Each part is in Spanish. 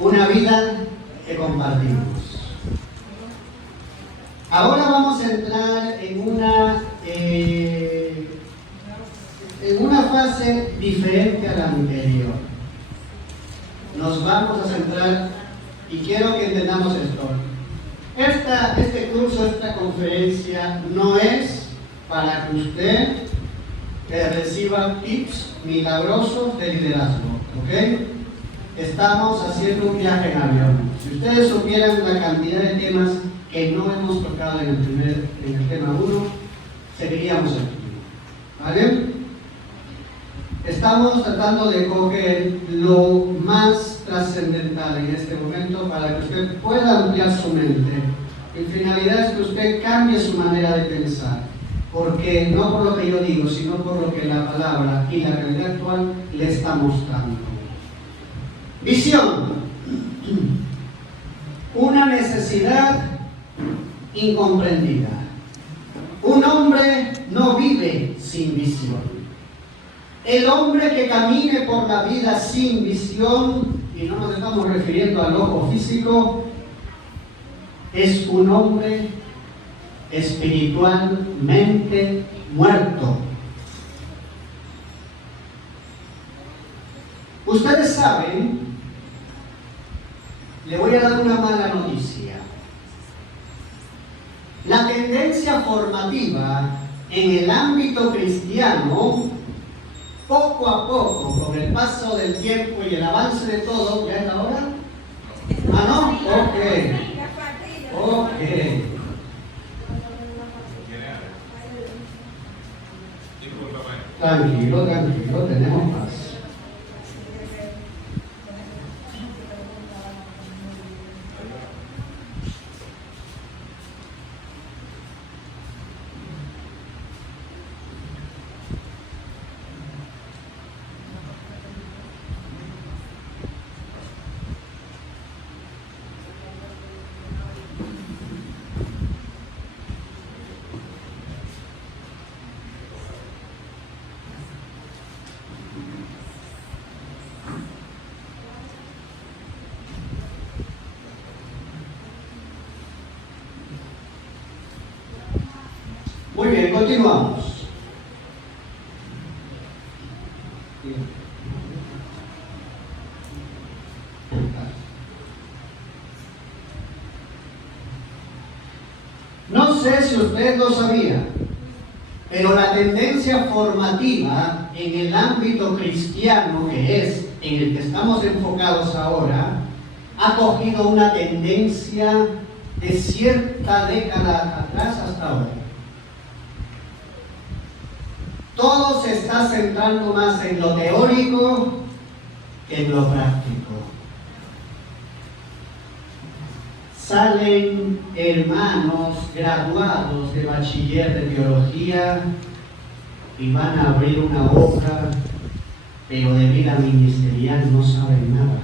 una vida que compartimos. Ahora vamos a entrar en una fase diferente a la anterior. Nos vamos a centrar, y quiero que entendamos esto. Este curso, esta conferencia, no es para que usted reciba tips milagrosos de liderazgo, ¿ok? Estamos haciendo un viaje en avión. Si ustedes supieran la cantidad de temas que no hemos tocado en el tema 1, seguiríamos aquí, ¿vale? Estamos tratando de coger lo más trascendental en este momento para que usted pueda ampliar su mente. Mi finalidad es que usted cambie su manera de pensar, porque no por lo que yo digo, sino por lo que la palabra y la realidad actual le está mostrando. Visión. Una necesidad incomprendida. Un hombre no vive sin visión. El hombre que camine por la vida sin visión, y no nos estamos refiriendo al ojo físico, es un hombre espiritualmente muerto. Ustedes saben, le voy a dar una mala noticia. La tendencia formativa en el ámbito cristiano, poco a poco, con el paso del tiempo y el avance de todo, ¿ya es la hora? ¿Ah, no? Ok. Tranquilo, tenemos paz. Muy bien, continuamos. No sé si usted lo sabía, pero la tendencia formativa en el ámbito cristiano, que es en el que estamos enfocados ahora, ha cogido una tendencia de cierta década atrás hasta ahora. Todo se está centrando más en lo teórico que en lo práctico. Salen hermanos graduados de bachiller de teología y van a abrir una obra, pero de vida ministerial no saben nada.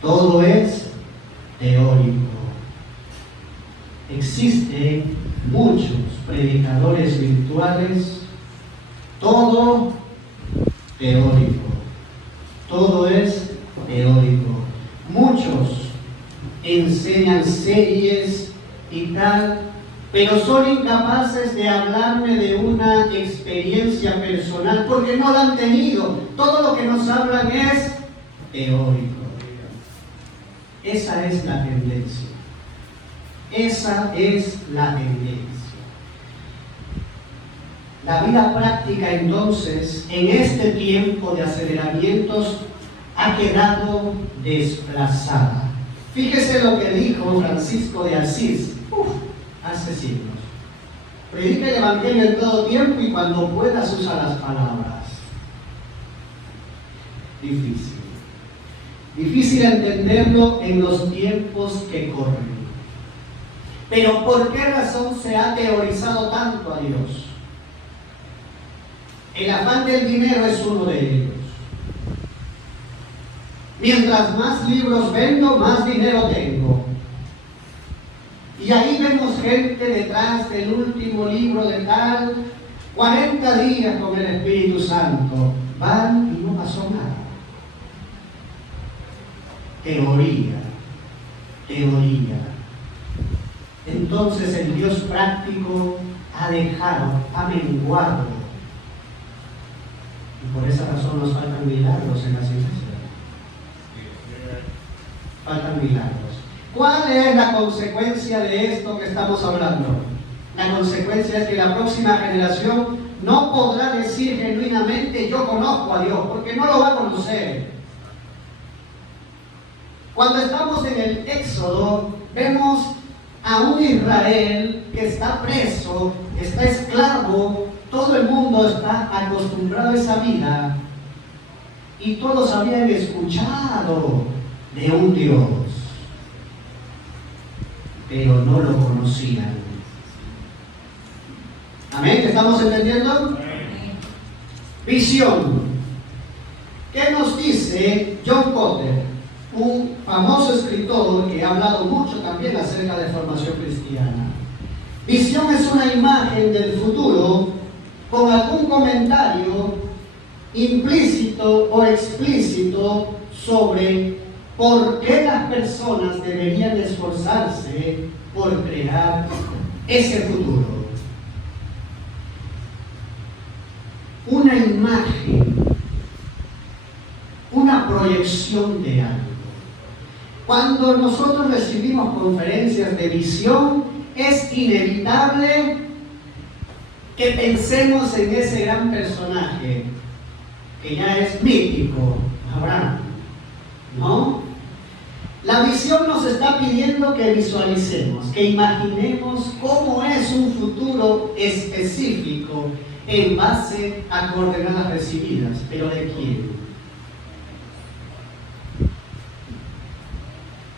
Todo es teórico. Existen muchos predicadores virtuales, todo teórico. Todo es teórico. Muchos enseñan series y tal, pero son incapaces de hablarme de una experiencia personal porque no la han tenido. Todo lo que nos hablan es teórico. Esa es la tendencia. Esa es la tendencia. La vida práctica, entonces, en este tiempo de aceleramientos, ha quedado desplazada. Fíjese lo que dijo Francisco de Asís, hace siglos. Predica el Evangelio en todo tiempo y cuando puedas usa las palabras. Difícil entenderlo en los tiempos que corren. Pero ¿por qué razón se ha teorizado tanto a Dios? El afán del dinero es uno de ellos. Mientras más libros vendo, más dinero tengo. Y ahí vemos gente detrás del último libro de tal, 40 días con el Espíritu Santo. Van y no pasó nada. teoría. Entonces el Dios práctico ha dejado, ha menguado. Y por esa razón nos faltan milagros en las iglesias. Faltan milagros. ¿Cuál es la consecuencia de esto que estamos hablando? La consecuencia es que la próxima generación no podrá decir genuinamente yo conozco a Dios, porque no lo va a conocer. Cuando estamos en el Éxodo, vemos a un Israel que está preso, está esclavo, todo el mundo está acostumbrado a esa vida y todos habían escuchado de un Dios, pero no lo conocían. ¿Amén? ¿Estamos entendiendo? Visión. ¿Qué nos dice John Potter, un famoso escritor que ha hablado mucho también acerca de formación cristiana? Visión es una imagen del futuro con algún comentario implícito o explícito sobre por qué las personas deberían esforzarse por crear ese futuro. Una imagen, una proyección de algo. Cuando nosotros recibimos conferencias de visión, es inevitable que pensemos en ese gran personaje, que ya es mítico, Abraham, ¿no? La visión nos está pidiendo que visualicemos, que imaginemos cómo es un futuro específico en base a coordenadas recibidas. ¿Pero de quién?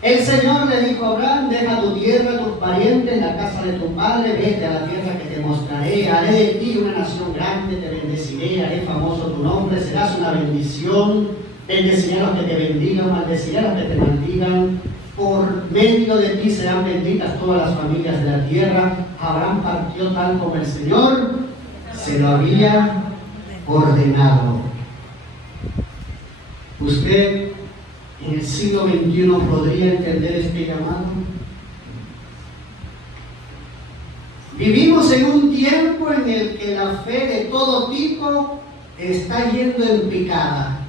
El Señor le dijo a Abraham: deja tu tierra, tus parientes, la casa de tu padre, vete a la tierra que te mostraré, haré de ti una nación grande, te bendeciré, haré famoso tu nombre, serás una bendición, bendeciré a los que te bendigan, maldeciré a los que te maldigan, por medio de ti serán benditas todas las familias de la tierra. Abraham partió tal como el Señor se lo había ordenado. ¿Usted en el siglo XXI podría entender este llamado? Vivimos en un tiempo en el que la fe de todo tipo está yendo en picada.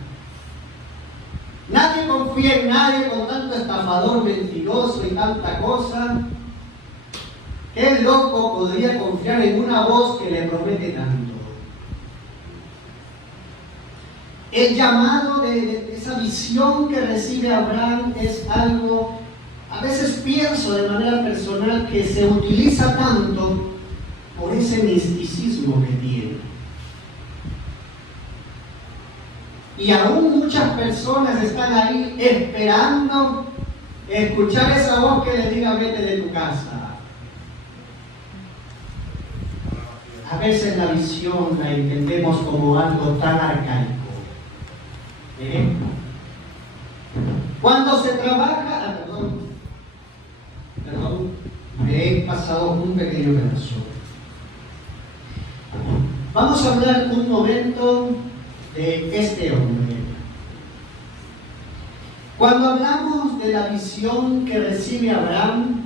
Nadie confía en nadie con tanto estafador mentiroso y tanta cosa. ¿Qué loco podría confiar en una voz que le promete tanto? El llamado de esa visión que recibe Abraham es algo, a veces pienso de manera personal, que se utiliza tanto por ese misticismo que tiene. Y aún muchas personas están ahí esperando escuchar esa voz que les diga: vete de tu casa. A veces la visión la entendemos como algo tan arcaico. Cuando se trabaja, perdón, me he pasado un pequeño pedazo. Vamos a hablar un momento de este hombre. Cuando hablamos de la visión que recibe Abraham,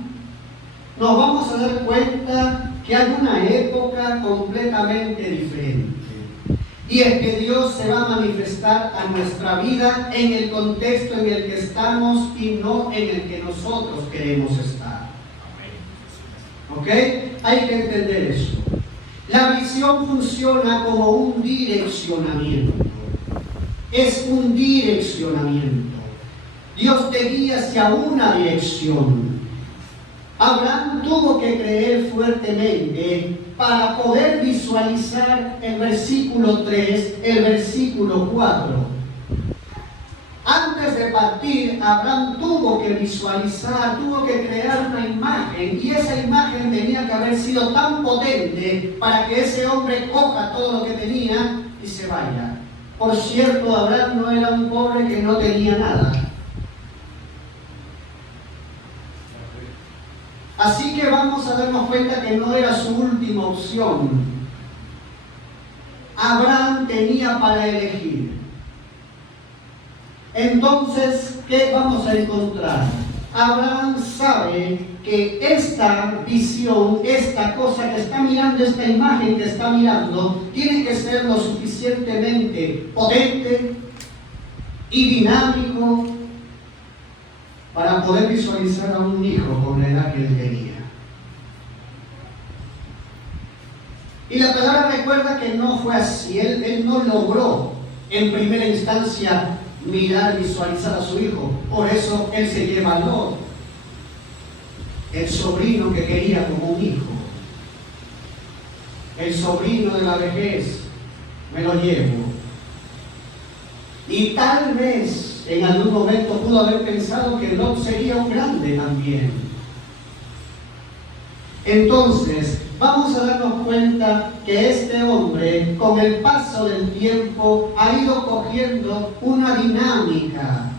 nos vamos a dar cuenta que hay una época completamente diferente. Y es que Dios se va a manifestar a nuestra vida en el contexto en el que estamos y no en el que nosotros queremos estar. ¿Ok? Hay que entender eso. La visión funciona como un direccionamiento. Es un direccionamiento. Dios te guía hacia una dirección. Abraham tuvo que creer fuertemente para poder visualizar el versículo 3, el versículo 4. Antes de partir, Abraham tuvo que visualizar, tuvo que crear una imagen, y esa imagen tenía que haber sido tan potente para que ese hombre coja todo lo que tenía y se vaya. Por cierto, Abraham no era un pobre que no tenía nada. Así que vamos a darnos cuenta que no era su última opción. Abraham tenía para elegir. Entonces, ¿qué vamos a encontrar? Abraham sabe que esta visión, esta cosa que está mirando, esta imagen que está mirando, tiene que ser lo suficientemente potente y dinámico para poder visualizar a un hijo con la edad que él tenía. Y la palabra recuerda que no fue así, él no logró en primera instancia mirar, visualizar a su hijo. Por eso él se lleva a Lot, el sobrino que quería como un hijo, el sobrino de la vejez, me lo llevo. Y tal vez en algún momento pudo haber pensado que Lot sería un grande también. Entonces, vamos a darnos cuenta que este hombre, con el paso del tiempo, ha ido cogiendo una dinámica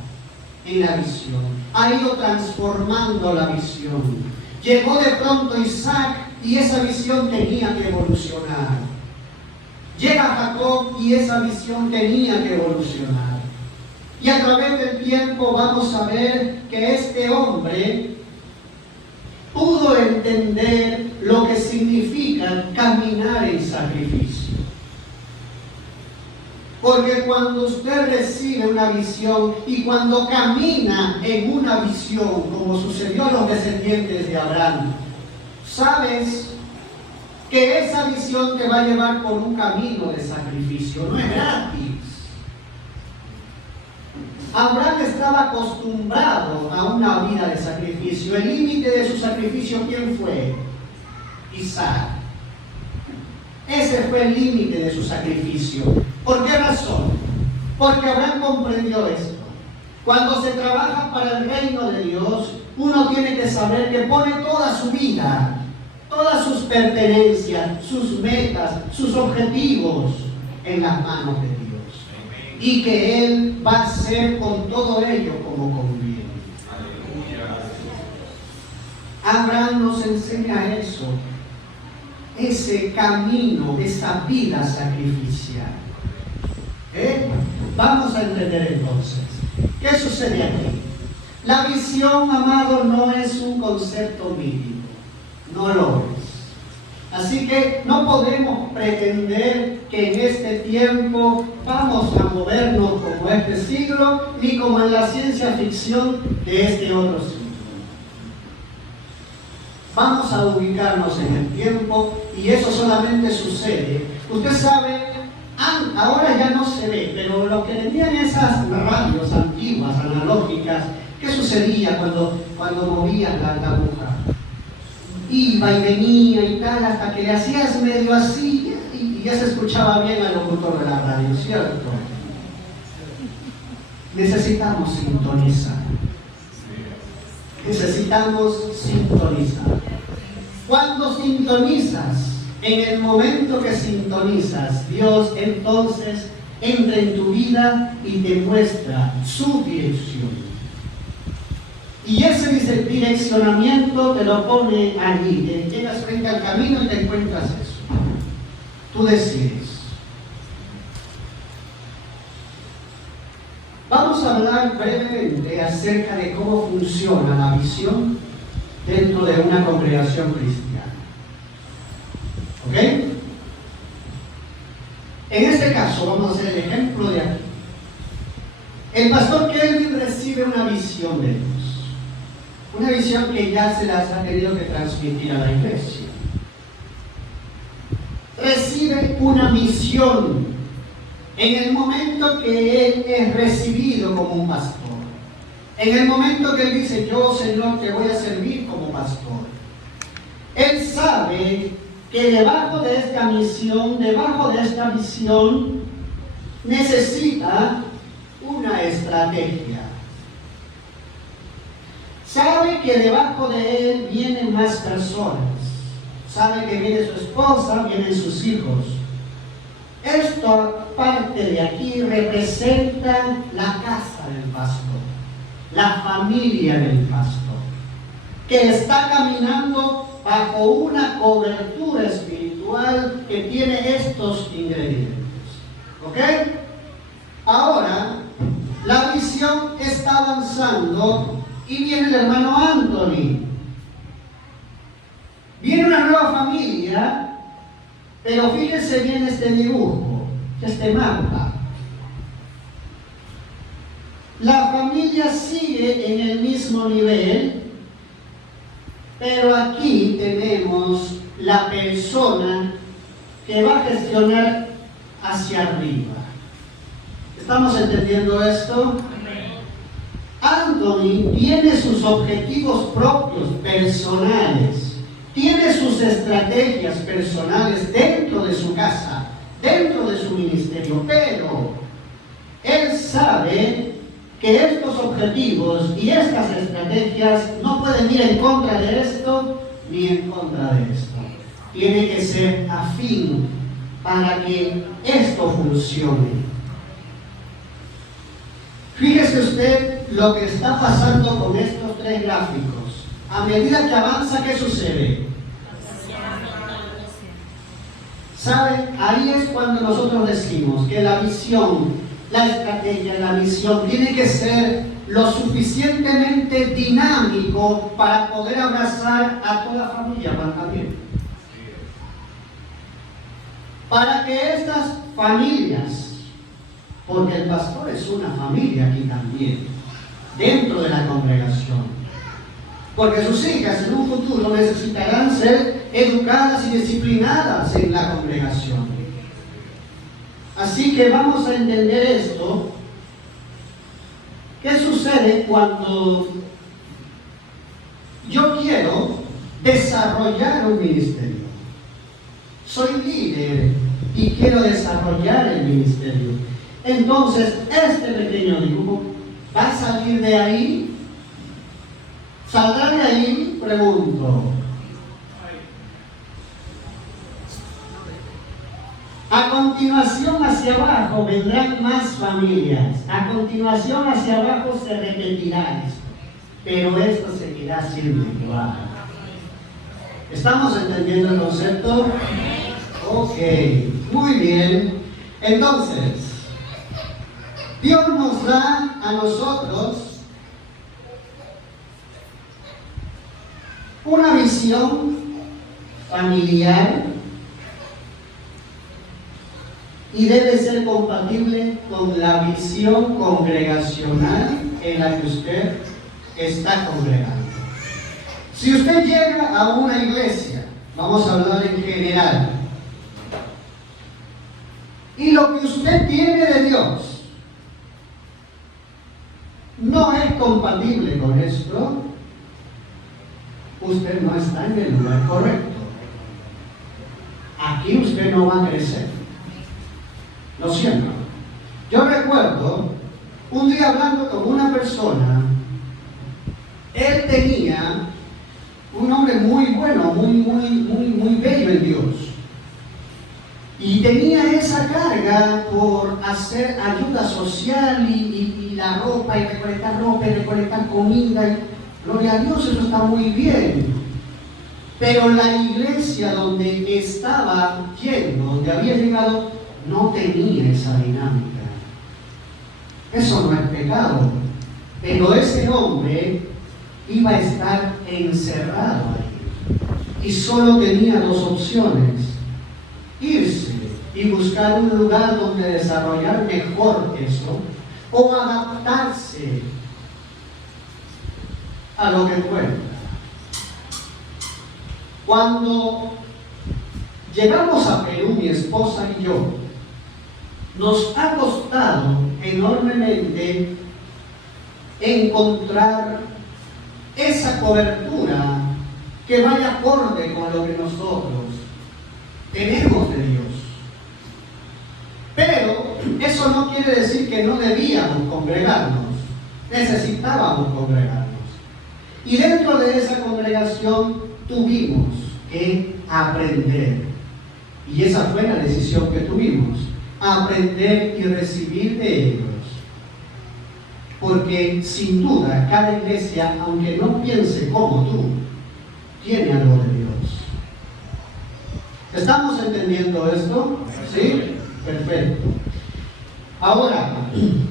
en la visión, ha ido transformando la visión. Llegó de pronto Isaac y esa visión tenía que evolucionar. Llega Jacob y esa visión tenía que evolucionar. Y a través del tiempo vamos a ver que este hombre pudo entender lo que significa caminar en sacrificio. Porque cuando usted recibe una visión y cuando camina en una visión, como sucedió a los descendientes de Abraham, sabes que esa visión te va a llevar por un camino de sacrificio, no es gratis. Abraham estaba acostumbrado a una vida de sacrificio. El límite de su sacrificio, ¿quién fue? Isaac. Ese fue el límite de su sacrificio. ¿Por qué razón? Porque Abraham comprendió esto. Cuando se trabaja para el reino de Dios, uno tiene que saber que pone toda su vida, todas sus pertenencias, sus metas, sus objetivos en las manos de Dios. Y que Él va a hacer con todo ello como conviene. Abraham nos enseña eso, ese camino, esa vida sacrificial. Vamos a entender entonces, ¿qué sucede aquí? La visión, amado, no es un concepto bíblico, no lo es. Así que no podemos pretender que en este tiempo vamos a movernos como este siglo, ni como en la ciencia ficción de este otro siglo. Vamos a ubicarnos en el tiempo y eso solamente sucede. Usted sabe, ahora ya no se ve, pero lo que tenían esas radios antiguas, analógicas, ¿qué sucedía cuando movías la aguja? Iba y venía y tal, hasta que le hacías medio así y ya se escuchaba bien al locutor de la radio, ¿cierto? Necesitamos sintonizar. Necesitamos sintonizar. Cuando sintonizas, en el momento que sintonizas, Dios entonces entra en tu vida y te muestra su dirección. Y ese direccionamiento te lo pone allí, te llegas frente al camino y te encuentras eso. Tú decides. Vamos a hablar brevemente acerca de cómo funciona la visión dentro de una congregación cristiana. ¿Ok? En este caso, vamos a hacer el ejemplo de aquí. El pastor Kelvin recibe una visión de Dios. Una visión que ya se las ha tenido que transmitir a la iglesia. Recibe una misión en el momento que él es recibido como un pastor. En el momento que él dice, yo, Señor, te voy a servir como pastor. Él sabe que debajo de esta misión, debajo de esta visión, necesita una estrategia. Sabe que debajo de él vienen más personas. Sabe que viene su esposa, vienen sus hijos. Esta parte de aquí representa la casa del pastor, la familia del pastor, que está caminando bajo una cobertura espiritual que tiene estos ingredientes. ¿Ok? Ahora, la visión avanzando y viene el hermano Anthony. Viene una nueva familia, pero fíjense bien este dibujo, este mapa. La familia sigue en el mismo nivel, pero aquí tenemos la persona que va a gestionar hacia arriba. ¿Estamos entendiendo esto? Anthony tiene sus objetivos propios, personales, tiene sus estrategias personales dentro de su casa, dentro de su ministerio, pero él sabe que estos objetivos y estas estrategias no pueden ir en contra de esto ni en contra de esto. Tiene que ser afín para que esto funcione. Fíjese usted lo que está pasando con estos tres gráficos. A medida que avanza, ¿qué sucede? ¿Sabe? Ahí es cuando nosotros decimos que la visión, la estrategia, la misión tiene que ser lo suficientemente dinámico para poder abrazar a toda la familia, también. Para que estas familias, porque el pastor es una familia aquí también, dentro de la congregación, porque sus hijas en un futuro necesitarán ser educadas y disciplinadas en la congregación. Así que vamos a entender esto. ¿Qué sucede cuando yo quiero desarrollar un ministerio? Soy líder y quiero desarrollar el ministerio. Entonces, este pequeño dibujo va a salir de ahí. ¿Saldrá de ahí? Pregunto. A continuación hacia abajo vendrán más familias. A continuación hacia abajo se repetirá esto. Pero esto seguirá siendo igual. ¿Estamos entendiendo el concepto? Ok, muy bien. Entonces, Dios nos da a nosotros una visión familiar y debe ser compatible con la visión congregacional en la que usted está congregando. Si usted llega a una iglesia, vamos a hablar en general, y lo que usted tiene de Dios no es compatible con esto, usted no está en el lugar correcto. Aquí usted no va a crecer. Lo siento. Yo recuerdo un día hablando con una persona. Él tenía un hombre muy bueno, muy bello en Dios. Y tenía esa carga por hacer ayuda social y la ropa, y recolectar comida. Y, gloria a Dios, eso está muy bien. Pero la iglesia donde estaba yendo, donde había llegado, no tenía esa dinámica. Eso no es pecado. Pero ese hombre iba a estar encerrado ahí. Y solo tenía dos opciones: irse y buscar un lugar donde desarrollar mejor eso, o adaptarse a lo que encuentra. Cuando llegamos a Perú, mi esposa y yo, nos ha costado enormemente encontrar esa cobertura que vaya acorde con lo que nosotros tenemos de Dios. Pero eso no quiere decir que no debíamos congregarnos. Necesitábamos congregarnos. Y dentro de esa congregación tuvimos que aprender. Y esa fue la decisión que tuvimos: aprender y recibir de ellos. Porque sin duda cada iglesia, aunque no piense como tú, tiene algo de Dios. ¿Estamos entendiendo esto? ¿Sí? Perfecto. Ahora,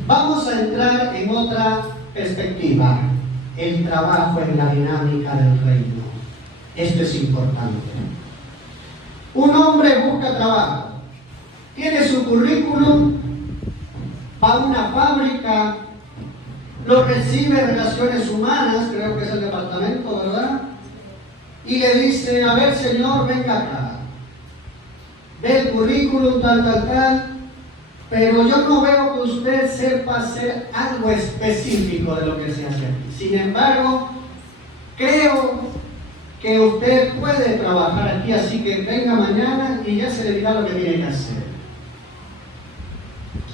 vamos a entrar en otra perspectiva el trabajo en la dinámica del reino. Esto es importante. Un hombre busca trabajo, tiene su currículum, va a una fábrica, lo recibe Relaciones Humanas, creo que es el departamento, ¿verdad? Y le dice, a ver señor, venga acá, ve el currículum, tal, pero yo no veo que usted sepa hacer algo específico de lo que se hace aquí. Sin embargo, creo que usted puede trabajar aquí, así que venga mañana y ya se le dirá lo que tiene que hacer.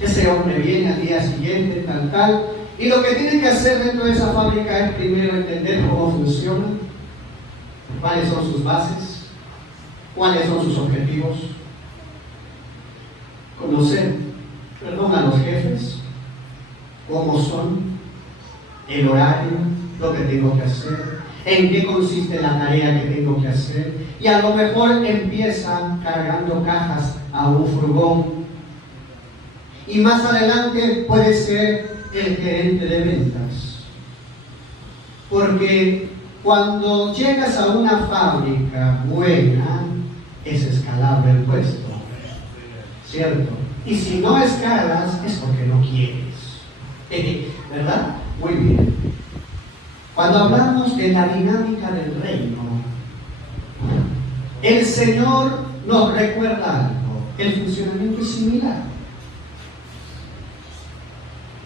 Ese hombre viene al día siguiente, tal, y lo que tiene que hacer dentro de esa fábrica es primero entender cómo funciona, cuáles son sus bases, cuáles son sus objetivos, conocer, a los jefes, cómo son, el horario, lo que tengo que hacer, en qué consiste la tarea que tengo que hacer, y a lo mejor empieza cargando cajas a un furgón, y más adelante puede ser el gerente de ventas. Porque cuando llegas a una fábrica buena, es escalable el puesto, ¿cierto? Y si no escalas, es porque no quieres, ¿verdad? Muy bien. Cuando hablamos de la dinámica del reino, el Señor nos recuerda algo. El funcionamiento es similar.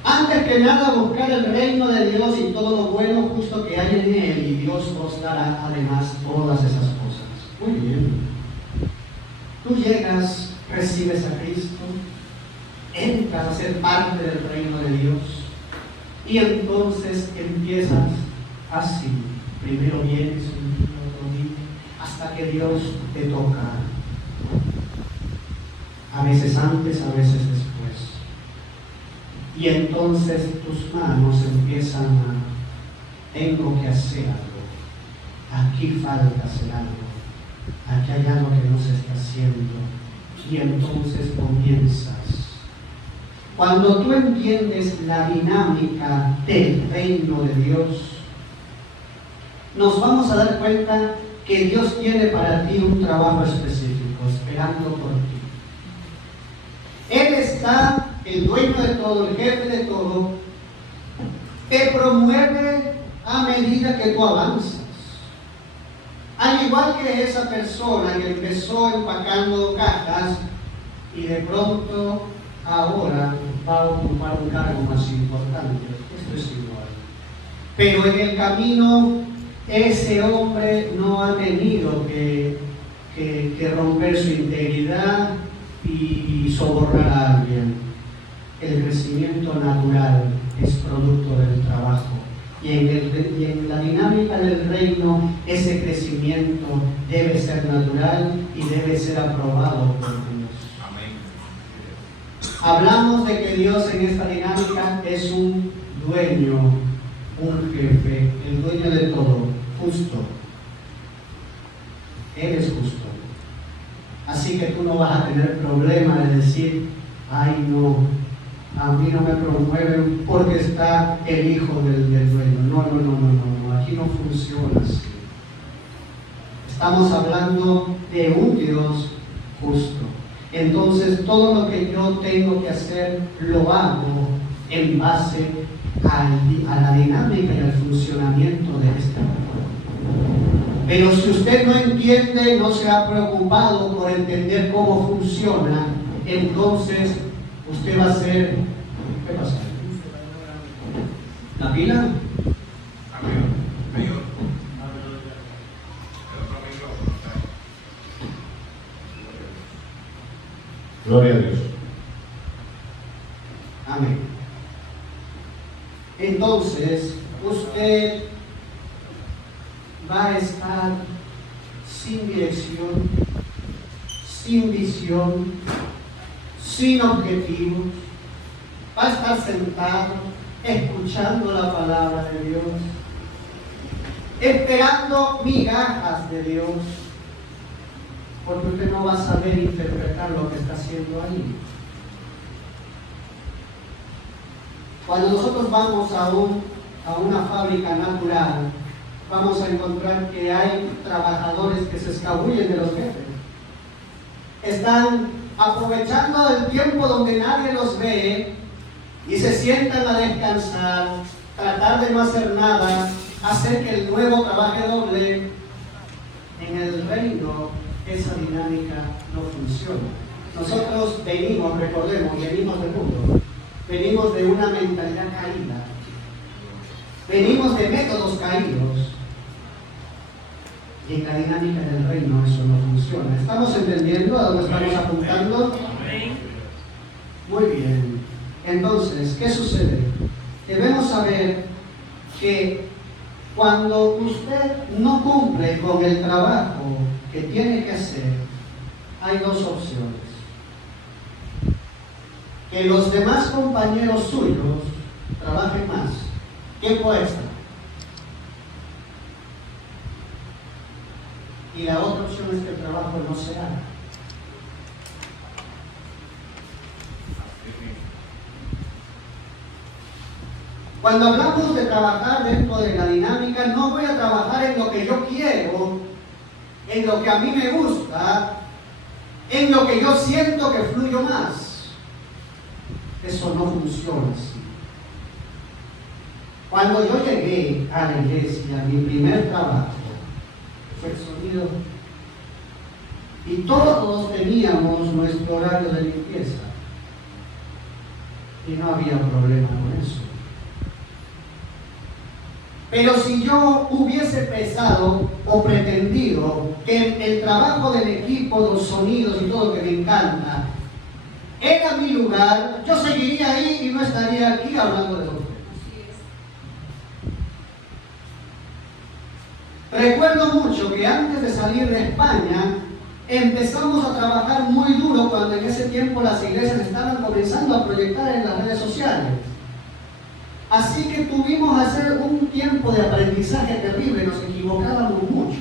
Antes que nada, buscar el reino de Dios y todo lo bueno justo que hay en Él, y Dios os dará además todas esas cosas. Muy bien. Tú llegas, recibes a Cristo, entras a ser parte del reino de Dios, y entonces empiezas así. Primero vienes un día, otro día, hasta que Dios te toca. A veces antes, a veces después. Y entonces tus manos empiezan a, tengo que hacer algo, aquí falta hacer algo, aquí hay algo que no se está haciendo, y entonces comienzas. Cuando tú entiendes la dinámica del reino de Dios, nos vamos a dar cuenta que Dios tiene para ti un trabajo específico, esperando por ti. Él está, el dueño de todo, el jefe de todo, te promueve a medida que tú avanzas. Al igual que esa persona que empezó empacando cajas y de pronto ahora va a ocupar un cargo más importante. Esto es igual. Pero en el camino ese hombre no ha tenido que romper su integridad y sobornar a alguien. El crecimiento natural es producto del trabajo. Y en la dinámica del reino, ese crecimiento debe ser natural y debe ser aprobado por Dios. Amén. Hablamos de que Dios en esta dinámica es un dueño, un jefe, el dueño de todo, justo. Él es justo. Así que tú no vas a tener problema de decir, ay no, a mí no me promueven porque está el hijo del dueño. No, aquí no funciona así. Estamos hablando de un Dios justo. Entonces todo lo que yo tengo que hacer lo hago en base a la dinámica y al funcionamiento de este mundo. Pero si usted no entiende, no se ha preocupado por entender cómo funciona, entonces usted va a ser, ¿qué pasa? ¿La pila? Gloria a Dios. Amén. Entonces, usted va a estar sin dirección, sin visión, sin objetivos. Va a estar sentado, escuchando la palabra de Dios, esperando migajas de Dios, porque usted no va a saber interpretar lo que está haciendo ahí. Cuando nosotros vamos a un a una fábrica natural, vamos a encontrar que hay trabajadores que se escabullen de los jefes. Están aprovechando el tiempo donde nadie los ve y se sientan a descansar, tratar de no hacer nada, hacer que el nuevo trabaje doble. En el reino esa dinámica no funciona. Nosotros venimos, recordemos, venimos del mundo, venimos de una mentalidad caída, venimos de métodos caídos, y en la dinámica del reino eso no funciona. ¿Estamos entendiendo a dónde estamos apuntando? Muy bien. Entonces, ¿qué sucede? Debemos saber que cuando usted no cumple con el trabajo que tiene que hacer, hay dos opciones. Que los demás compañeros suyos trabajen más. Tiempo extra. Y la otra opción es que el trabajo no se haga. Cuando hablamos de trabajar dentro de la dinámica, no voy a trabajar en lo que yo quiero, en lo que a mí me gusta, en lo que yo siento que fluyo más. Eso no funciona así. Cuando yo llegué a la iglesia, mi primer trabajo fue el sonido. Y todos teníamos nuestro horario de limpieza. Y no había problema con eso. Pero si yo hubiese pensado o pretendido que el trabajo del equipo, los sonidos y todo lo que me encanta, era mi lugar, yo seguiría ahí y no estaría aquí hablando de los temas. Recuerdo mucho que antes de salir de España, empezamos a trabajar muy duro cuando en ese tiempo las iglesias estaban comenzando a proyectar en las redes sociales. Así que tuvimos que hacer un tiempo de aprendizaje terrible, nos equivocábamos mucho.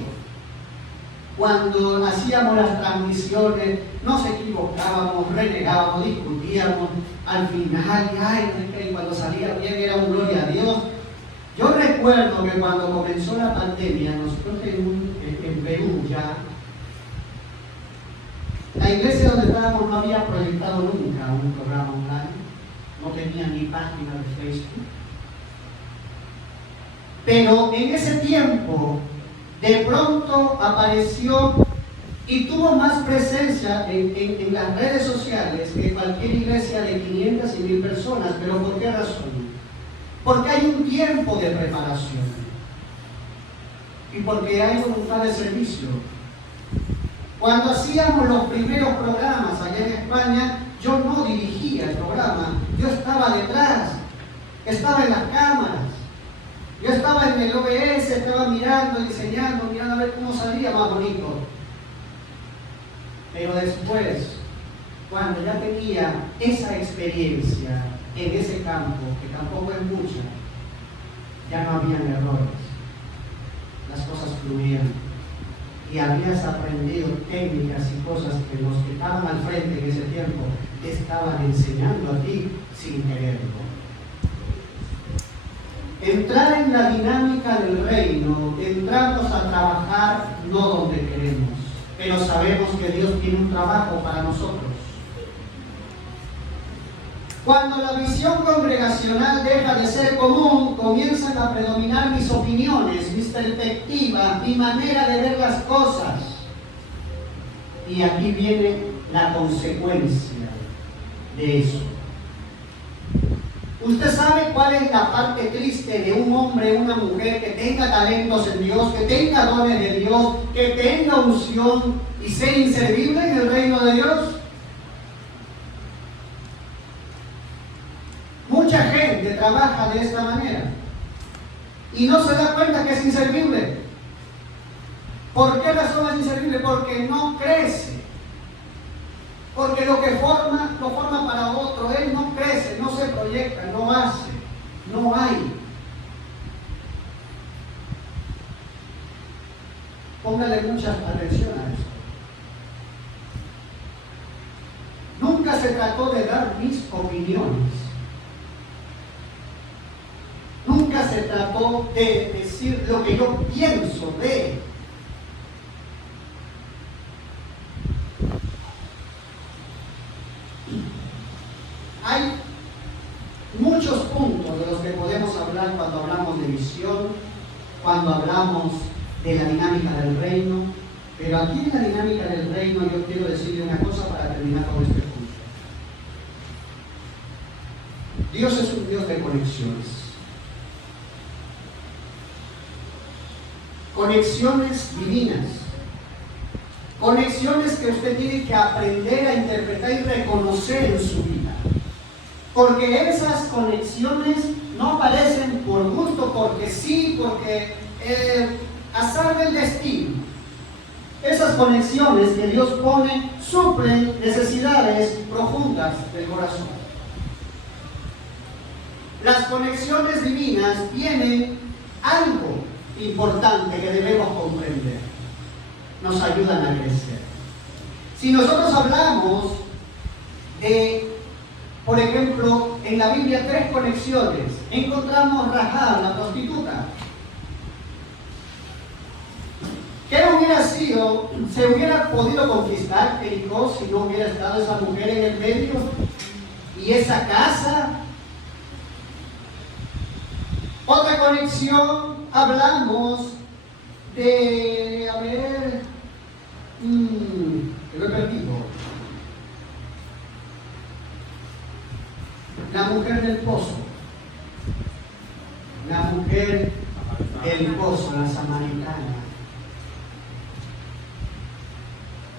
Cuando hacíamos las transmisiones, nos equivocábamos, renegábamos, discutíamos, al final, y cuando salía bien era un gloria a Dios. Yo recuerdo que cuando comenzó la pandemia, nosotros en Perú ya, la iglesia donde estábamos no había proyectado nunca un programa online, no tenía ni página de Facebook. Pero en ese tiempo, de pronto apareció y tuvo más presencia en las redes sociales que cualquier iglesia de 500 y 1000 personas. ¿Pero por qué razón? Porque hay un tiempo de preparación y porque hay voluntad de servicio. Cuando hacíamos los primeros programas allá en España, yo no dirigía el programa, yo estaba detrás, estaba en las cámaras. Yo estaba en el OBS, estaba mirando, diseñando, mirando a ver cómo salía más bonito. Pero después, cuando ya tenía esa experiencia en ese campo, que tampoco es mucha, ya no habían errores. Las cosas fluían. Y habías aprendido técnicas y cosas que los que estaban al frente en ese tiempo te estaban enseñando a ti sin quererlo. Entrar en la dinámica del reino, entramos a trabajar no donde queremos, pero sabemos que Dios tiene un trabajo para nosotros. Cuando la visión congregacional deja de ser común, comienzan a predominar mis opiniones, mis perspectivas, mi manera de ver las cosas. Y aquí viene la consecuencia de eso. ¿Usted sabe cuál es la parte triste de un hombre o una mujer que tenga talentos en Dios, que tenga dones de Dios, que tenga unción y ser inservible en el reino de Dios? Mucha gente trabaja de esta manera y no se da cuenta que es inservible. ¿Por qué razón es inservible? Porque no crece. Porque lo que forma, lo forma para otro. Él no crece, no se proyecta, no hace, no hay. Póngale mucha atención a eso. Nunca se trató de dar mis opiniones. Nunca nunca se trató de decir lo que yo pienso de. Hay muchos puntos de los que podemos hablar cuando hablamos de visión, cuando hablamos de la dinámica del reino, pero aquí en la dinámica del reino yo quiero decirle una cosa para terminar con este punto. Dios es un Dios de conexiones. Conexiones divinas. Conexiones que usted tiene que aprender a interpretar y reconocer en su vida. Porque esas conexiones no aparecen por gusto, porque sí, porque azar del destino. Esas conexiones que Dios pone suplen necesidades profundas del corazón. Las conexiones divinas tienen algo importante que debemos comprender. Nos ayudan a crecer. Si nosotros hablamos de, por ejemplo, en la Biblia 3 conexiones, encontramos Rahab, la prostituta. ¿Qué hubiera sido? ¿Se hubiera podido conquistar Jericó si no hubiera estado esa mujer en el medio? ¿Y esa casa? Otra conexión, hablamos de, lo he perdido. La mujer del pozo. La mujer del pozo, la samaritana.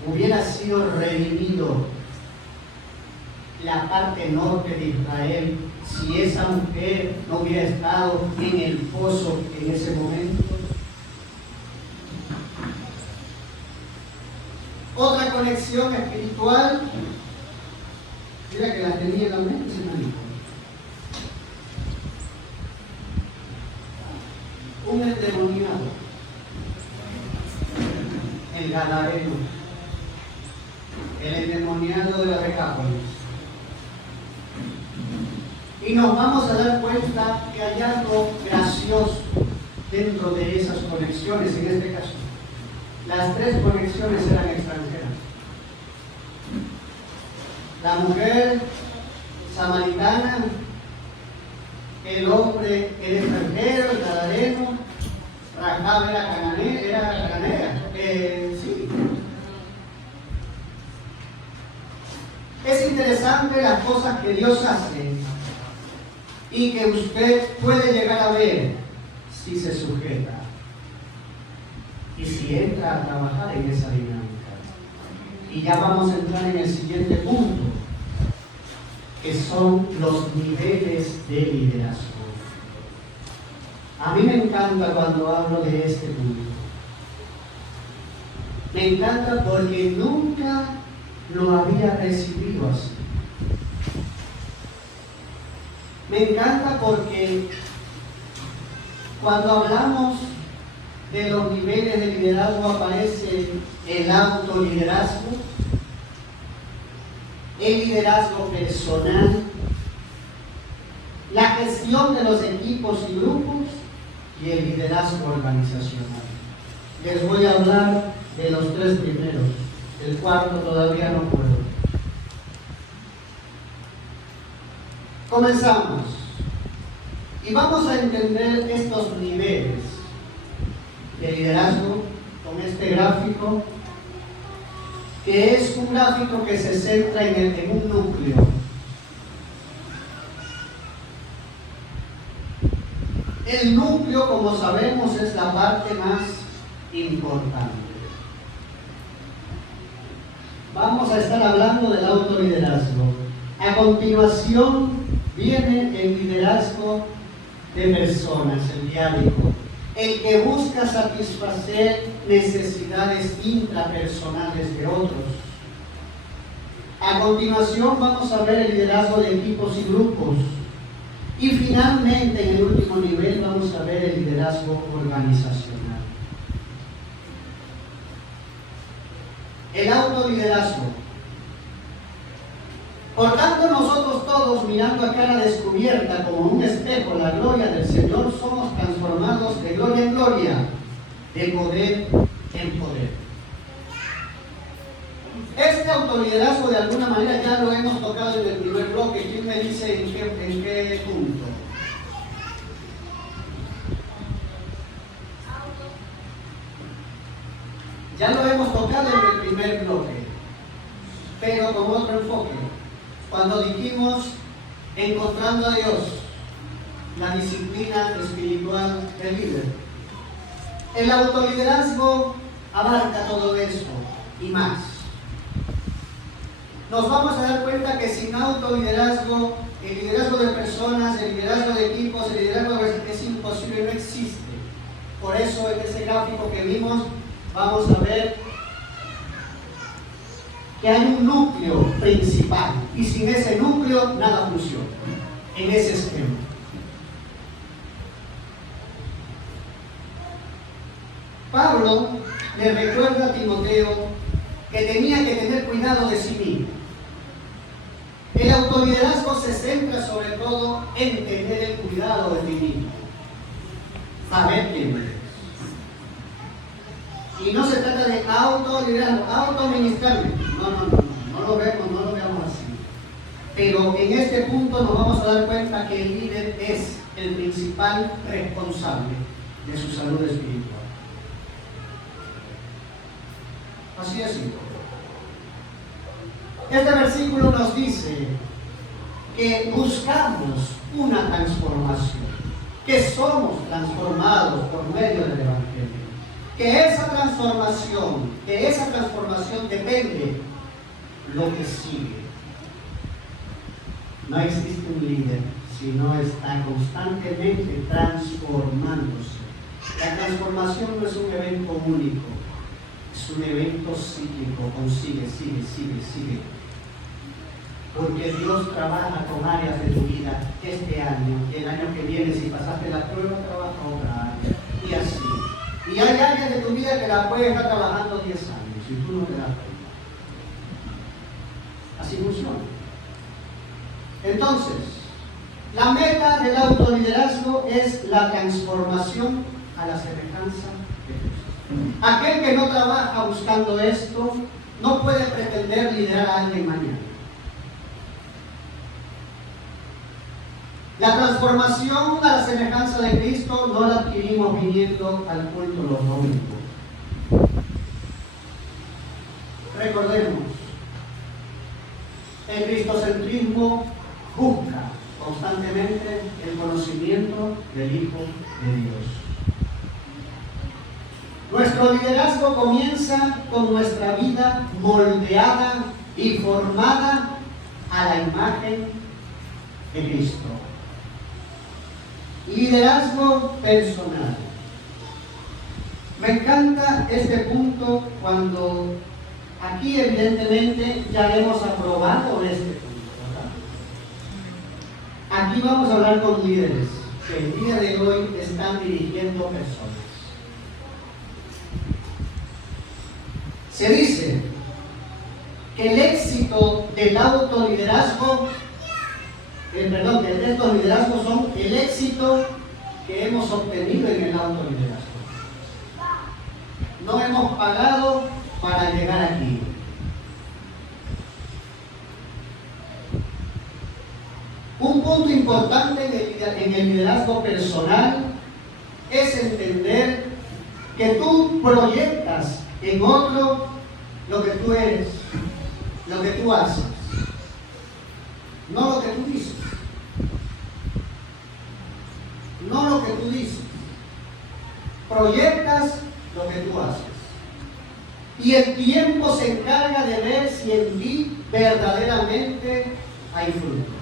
Hubiera sido redimido la parte norte de Israel si esa mujer no hubiera estado en el pozo en ese momento. Otra conexión espiritual, mira que la tenía en la mente, se me dijo. Un endemoniado, el Gadareno, el endemoniado de la Decápolis. Y nos vamos a dar cuenta que hay algo gracioso dentro de esas conexiones, en este caso. Las 3 conexiones eran extranjeras. La mujer samaritana, el hombre era extranjero, el gadareno, Rahab era cananea. Sí. Es interesante las cosas que Dios hace y que usted puede llegar a ver si se sujeta y si entra a trabajar en esa dinámica. Y ya vamos a entrar en el siguiente punto, que son los niveles de liderazgo. A mí me encanta cuando hablo de este punto. Me encanta porque nunca lo había recibido así. Me encanta porque cuando hablamos de los niveles de liderazgo aparece el autoliderazgo, el liderazgo personal, la gestión de los equipos y grupos y el liderazgo organizacional. Les voy a hablar de los 3 primeros, el cuarto todavía no puedo. Comenzamos y vamos a entender estos niveles de liderazgo con este gráfico, que es un gráfico que se centra en un núcleo. El núcleo, como sabemos, es la parte más importante. Vamos a estar hablando del autoliderazgo. A continuación viene el liderazgo de personas, el diálogo, el que busca satisfacer necesidades intrapersonales de otros. A continuación vamos a ver el liderazgo de equipos y grupos. Y finalmente, en el último nivel, vamos a ver el liderazgo organizacional. El autoliderazgo. Por tanto, nosotros todos, mirando a cara descubierta como un espejo la gloria del Señor, somos de poder en poder. Este autoliderazgo de alguna manera ya lo hemos tocado en el primer bloque. ¿Quién me dice en qué punto? Ya lo hemos tocado en el primer bloque, pero con otro enfoque. Cuando dijimos encontrando a Dios, la disciplina espiritual del líder. El autoliderazgo abarca todo esto y más. Nos vamos a dar cuenta que sin autoliderazgo, el liderazgo de personas, el liderazgo de equipos, el liderazgo es imposible, no existe. Por eso en ese gráfico que vimos, vamos a ver que hay un núcleo principal y sin ese núcleo nada funciona en ese esquema. Pablo le recuerda a Timoteo que tenía que tener cuidado de sí mismo. El autoliderazgo se centra sobre todo en tener el cuidado de ti mismo, saber quién eres. Y no se trata de autoliderazgo, autoministrarme. No lo veamos así. Pero en este punto nos vamos a dar cuenta que el líder es el principal responsable de su salud espiritual. Así es. Este versículo nos dice que buscamos una transformación, que somos transformados por medio del Evangelio, que esa transformación depende lo que sigue. No existe un líder si no está constantemente transformándose. La transformación no es un evento único, es un evento cíclico, sigue. Porque Dios trabaja con áreas de tu vida este año, y el año que viene, si pasaste la prueba, trabaja otra área, y así. Y hay áreas de tu vida que la puedes estar trabajando 10 años, y tú no te das cuenta. Así funciona. Entonces, la meta del autoliderazgo es la transformación a la semejanza de Cristo. Aquel que no trabaja buscando esto, no puede pretender liderar a alguien mañana. La transformación a la semejanza de Cristo no la adquirimos viniendo al culto los domingos. Recordemos, el cristocentrismo busca constantemente el conocimiento del Hijo de Dios. Nuestro liderazgo comienza con nuestra vida moldeada y formada a la imagen de Cristo. Liderazgo personal. Me encanta este punto cuando aquí evidentemente ya hemos aprobado este punto, ¿verdad? Aquí vamos a hablar con líderes que el día de hoy están dirigiendo personas. Se dice que el éxito del autoliderazgo, que estos liderazgos son el éxito que hemos obtenido en el autoliderazgo. No hemos pagado para llegar aquí. Un punto importante en el liderazgo personal es entender que tú proyectas en otro lo que tú eres, lo que tú haces, no lo que tú dices. No lo que tú dices. Proyectas lo que tú haces. Y el tiempo se encarga de ver si en ti verdaderamente hay frutos.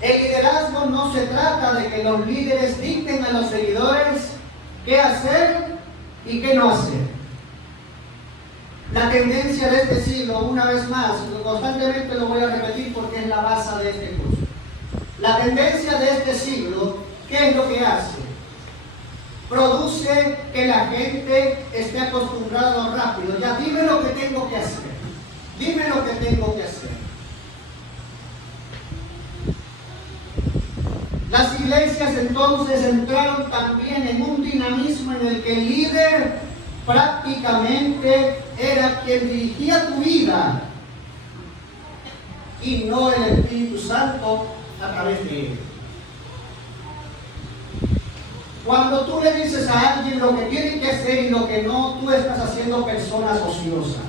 El liderazgo no se trata de que los líderes dicten a los seguidores qué hacer y qué no hacer. La tendencia de este siglo, una vez más, constantemente lo voy a repetir porque es la base de este curso. La tendencia de este siglo, ¿qué es lo que hace? Produce que la gente esté acostumbrada a lo rápido. Ya, dime lo que tengo que hacer. Dime lo que tengo que hacer. Las iglesias entonces entraron también en un dinamismo en el que el líder prácticamente era quien dirigía tu vida y no el Espíritu Santo a través de él. Cuando tú le dices a alguien lo que tiene que hacer y lo que no, tú estás haciendo personas ociosas.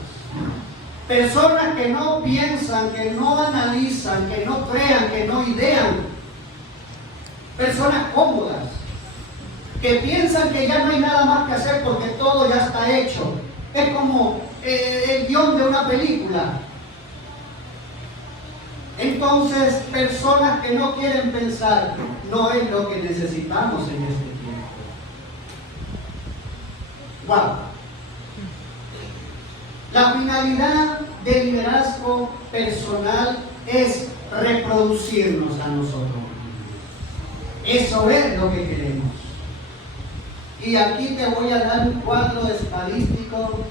Personas que no piensan, que no analizan, que no crean, que no idean. Personas cómodas, que piensan que ya no hay nada más que hacer porque todo ya está hecho. Es como el guión de una película. Entonces, personas que no quieren pensar, no es lo que necesitamos en este tiempo. ¡Wow! La finalidad del liderazgo personal es reproducirnos a nosotros. Eso es lo que queremos. Y aquí te voy a dar un cuadro estadístico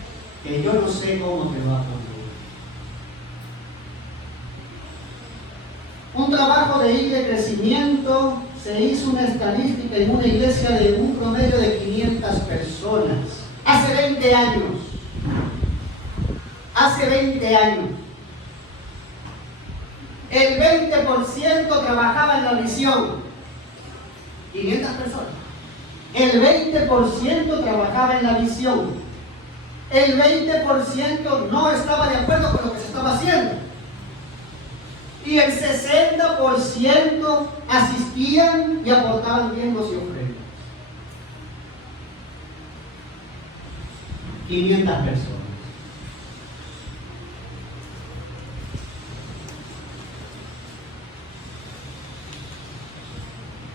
que yo no sé cómo te va a poner. Un trabajo de crecimiento, se hizo una estadística en una iglesia de un promedio de 500 personas. Hace 20 años. Hace 20 años. El 20% trabajaba en la misión. 500 personas. El 20% trabajaba en la visión. El 20% no estaba de acuerdo con lo que se estaba haciendo. Y el 60% asistían y aportaban diezmos y ofrendas. 500 personas.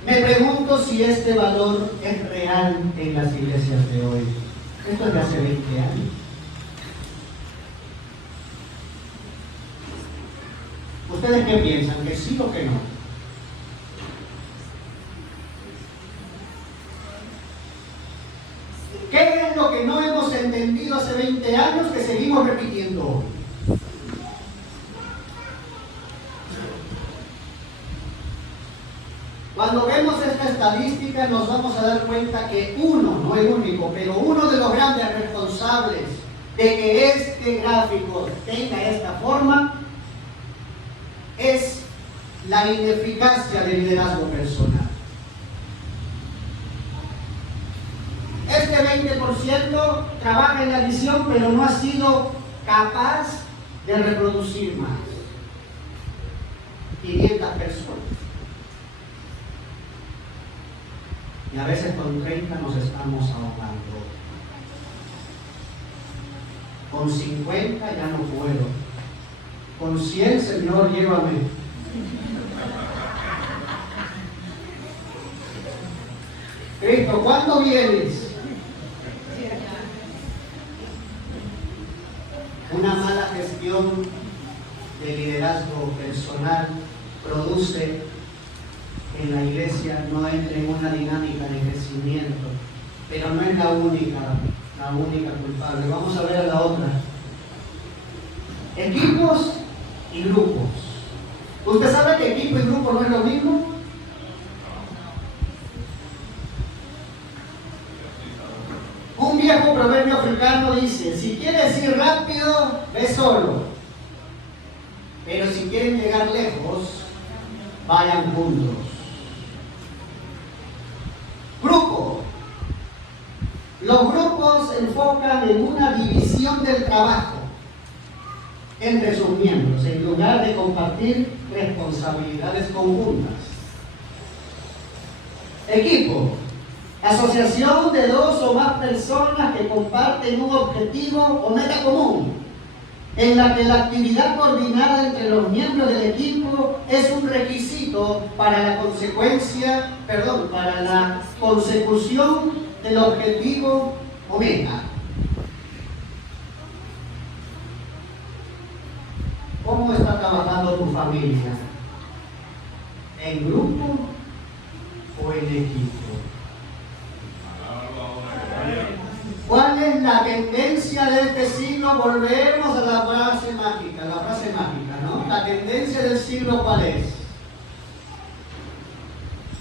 Me pregunto si este valor es real en las iglesias de hoy. Esto es de hace 20 años. ¿Ustedes qué piensan? ¿Que sí o que no? ¿Qué es lo que no hemos entendido hace 20 años que seguimos repitiendo hoy? Cuando vemos esta estadística nos vamos a dar cuenta que uno, no el único, pero uno de los grandes responsables de que este gráfico tenga esta forma es la ineficacia del liderazgo personal. Este 20% trabaja en la visión, pero no ha sido capaz de reproducir más. 500 personas. Y a veces con 30 nos estamos ahogando. Con 50 ya no puedo. Con 100, Señor, llévame. Cristo, ¿cuándo vienes? Una mala gestión de liderazgo personal produce que la iglesia no entre en una dinámica de crecimiento, pero no es la única culpable. Vamos a ver a la otra. Equipos y grupos. ¿Usted sabe que equipo y grupo no es lo mismo? Un viejo proverbio africano dice: si quieres ir rápido, ve solo. Pero si quieren llegar lejos, vayan juntos. Grupo. Los grupos se enfocan en una división del trabajo entre sus miembros, en lugar de compartir responsabilidades conjuntas. Equipo. Asociación de dos o más personas que comparten un objetivo o meta común, en la que la actividad coordinada entre los miembros del equipo es un requisito para la consecución del objetivo o meta. ¿Cómo está trabajando tu familia? ¿En grupo o en equipo? ¿Cuál es la tendencia de este siglo? Volvemos a la frase mágica, ¿no? La tendencia del siglo, ¿cuál es?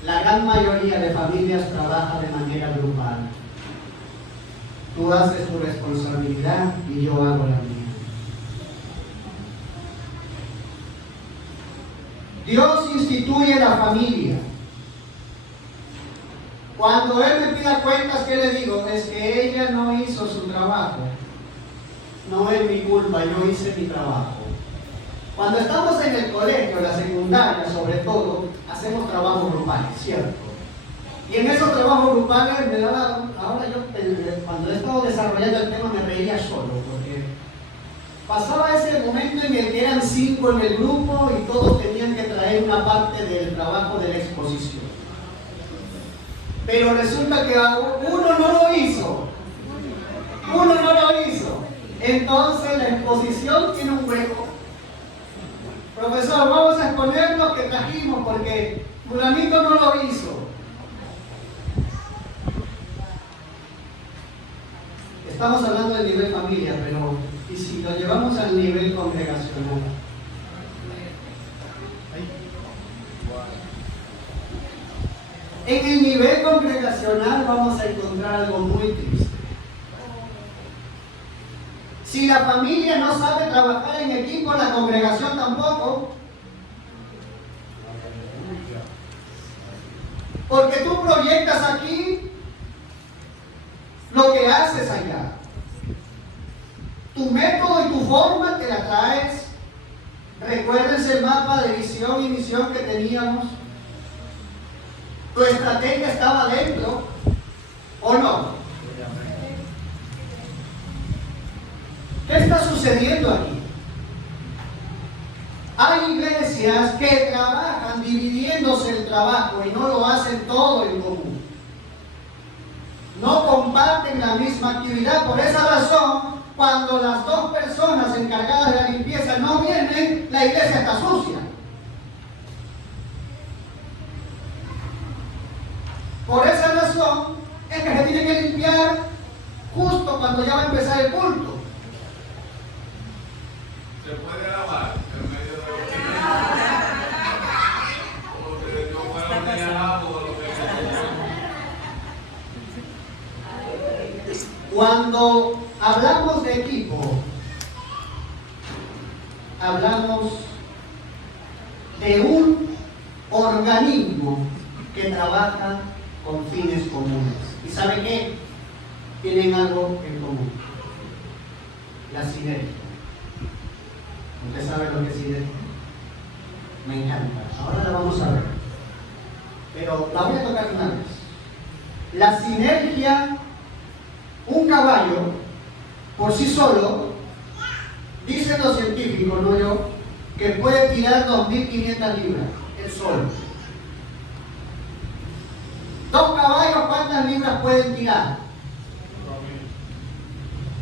La gran mayoría de familias trabaja de manera grupal. Tú haces tu responsabilidad y yo hago la mía. Dios instituye la familia. Cuando Él me pida cuentas, ¿qué le digo? Es que ella no hizo su trabajo. No es mi culpa, yo hice mi trabajo. Cuando estamos en el colegio, en la secundaria sobre todo, hacemos trabajos grupales, ¿cierto? Y en esos trabajos grupales me daba, ahora yo cuando he estado desarrollando el tema me reía solo, porque pasaba ese momento en el que eran 5 en el grupo y todos tenían que traer una parte del trabajo de la exposición. Pero resulta que uno no lo hizo. Uno no lo hizo. Entonces la exposición tiene un hueco. Profesor, vamos a exponer lo que trajimos porque fulanito no lo hizo. Estamos hablando del nivel familia, pero ¿y si lo llevamos al nivel congregacional? En el nivel congregacional vamos a encontrar algo muy triste. Si la familia no sabe trabajar en equipo, la congregación tampoco. Porque tú proyectas aquí lo que haces allá. Tu método y tu forma te la traes. Recuérdense el mapa de visión y misión que teníamos. Tu estrategia estaba dentro, ¿o no? ¿Qué está sucediendo aquí? Hay iglesias que trabajan dividiéndose el trabajo y no lo hacen todo en común. No comparten la misma actividad. Por esa razón, cuando las dos personas encargadas de la limpieza no vienen, la iglesia está sucia. Por esa razón es que se tiene que limpiar justo cuando ya va a empezar el culto. Se puede lavar en medio de los porque no fuera un día lavo o lo que sea. Cuando hablamos de equipo, hablamos de un organismo que trabaja con fines comunes. ¿Y sabe qué? Tienen algo en común. La sinergia. ¿Usted sabe lo que es sinergia? Me encanta. Ahora la vamos a ver. Pero la voy a tocar una vez. La sinergia, un caballo, por sí solo, dicen los científicos, no yo, que puede tirar 2.500 libras, el solo. 2 caballos, ¿cuántas libras pueden tirar?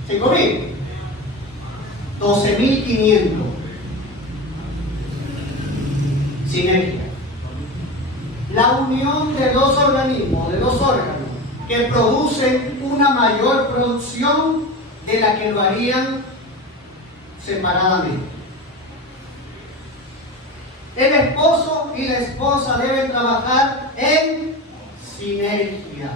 5.000. 12.500. Sinergia. La unión de dos organismos, de dos órganos, que producen una mayor producción de la que lo harían separadamente. El esposo y la esposa deben trabajar en sinergia.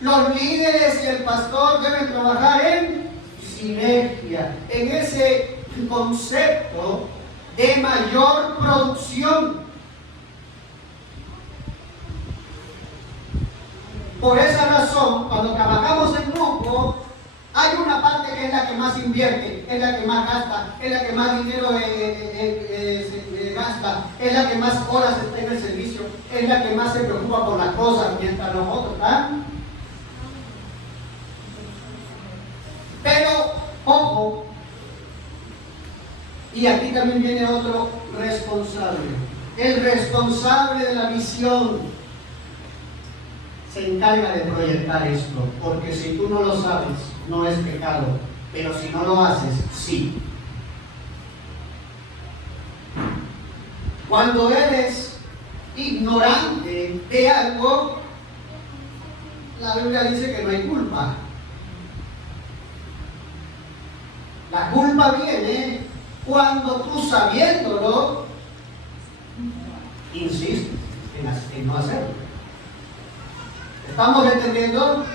Los líderes y el pastor deben trabajar en sinergia, en ese concepto de mayor producción. Por esa razón, cuando trabajamos en grupo, hay una parte que es la que más invierte, es la que más gasta, es la que más dinero gasta, es la que más horas está en el servicio, es la que más se preocupa por las cosas, mientras los otros, ¿ah? Pero, ojo, y aquí también viene otro responsable. El responsable de la visión se encarga de proyectar esto, porque si tú no lo sabes, no es pecado, pero si no lo haces, sí. Cuando eres ignorante de algo, la Biblia dice que no hay culpa. La culpa viene cuando tú, sabiéndolo, insistes en no hacerlo. ¿Estamos entendiendo?